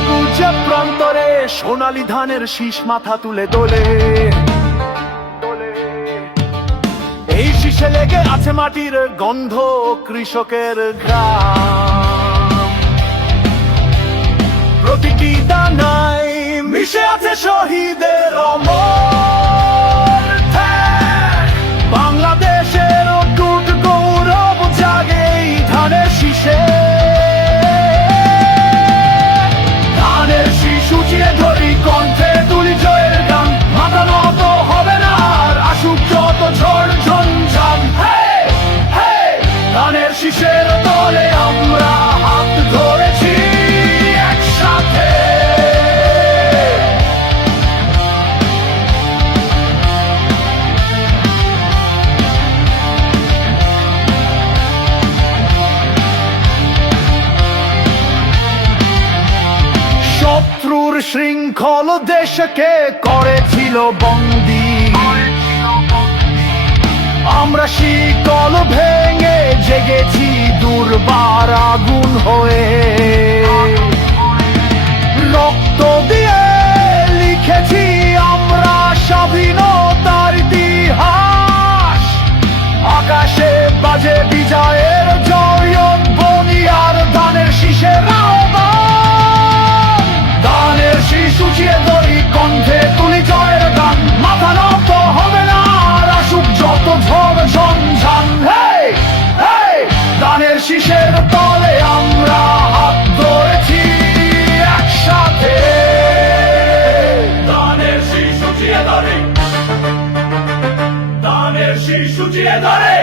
সবুজে প্রান্তরে সোনালী ধানের শীষ মাথা তুলে দোলে। এই শীষে লেগে আছে মাটির গন্ধ, কৃষকের ঘ্রাণ। প্রতিটি দানায় মিশে আছে শহীদের অমর ত্যাগ। বাংলাদেশের অটুট গৌরব জাগে এই ধানের শীষে। ধানের শীষ উঁচিয়ে ধরি, কণ্ঠে তুলি জয়ের গান। মাথা নত হবে না আর, আসুক যত ঝড় ঝঞ্ঝান। ধানের শীষের তলে আমরা হাত ধরেছি একসাথে। শত্রুর শৃঙ্খল দেশকে করেছিল বন্দী, আমরা শিকল ভেঙে জেগেছি দুর্বার আগুন হয়ে। রক্ত দিয়ে লিখেছি আমরা স্বাধীনতার ইতিহাস। আকাশে বাজে বিজয়ের জয়ধ্বনি আর ধানের শীষের আহ্বান। ধানের শীষ উঁচিয়ে ধরি, কণ্ঠে তুলি জয়ের গান। মাথা নত হবে না আর, আসুক যত ঝড় ঝঞ্ঝান। ধানের শীষের তলে আমরা হাত ধরেছি একসাথে। ধানের শীষ উঁচিয়ে ধরি, ধানের শীষ উঁচিয়ে ধরে।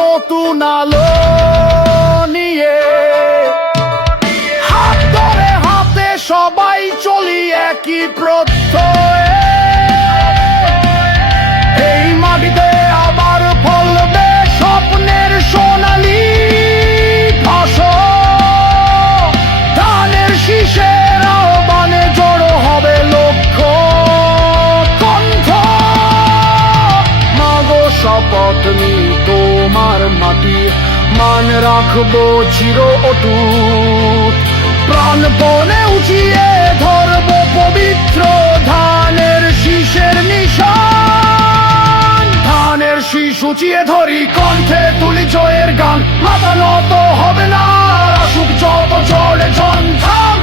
নতুন আলো নিয়ে হাত ধরে হাতে সবাই চলি একই প্রত্যয়ে। এই মাটিতে আবার ফলবে স্বপ্নের সোনালী ফসল। ধানের শীষের আহ্বানে জড়ো হবে লক্ষ কণ্ঠ। মাগো শপথ নি তোমার মাটি মান রাখবো চির অটুট। প্রাণপণে উঁচিয়ে ধরবো পবিত্র ধানের শীষের নিশান। ধানের শীষ উঁচিয়ে ধরি, কণ্ঠে তুলি জয়ের গান। মাথা নত হবে না, আসুক যত ঝড় ঝঞ্ঝান।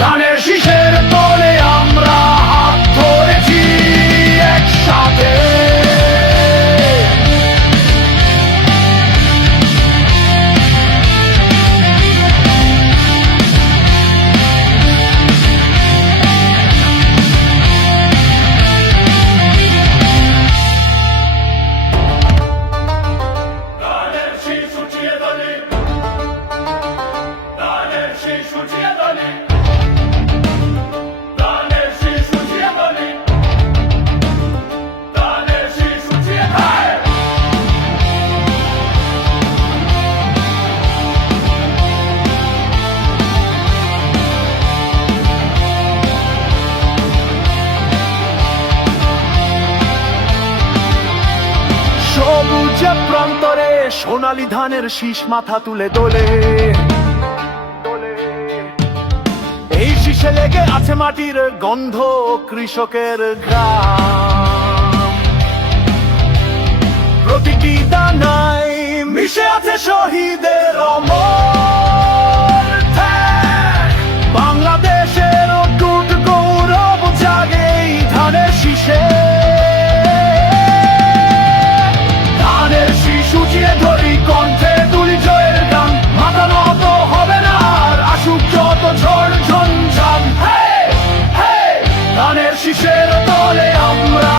ধানের শীষের তলে আমরা হাত ধরেছি একসাথে। সবুজে প্রান্তরে সোনালী ধানের শীষ মাথা তুলে দোলে। এই শীষে লেগে আছে মাটির গন্ধ, কৃষকের ঘ্রাণ। প্রতিটি দানায় মিশে আছে শহীদের অমর ত্যাগ। বাংলাদেশের অটুট গৌরব জাগে এই ধানের শীষে। ধানের শীষ উঁচিয়ে ধরি, কণ্ঠে তুলি জয়ের গান। মাথা নত হবে না আর, আসুক যত ঝড় ঝঞ্ঝান। ধানের শীষের তলে আমরা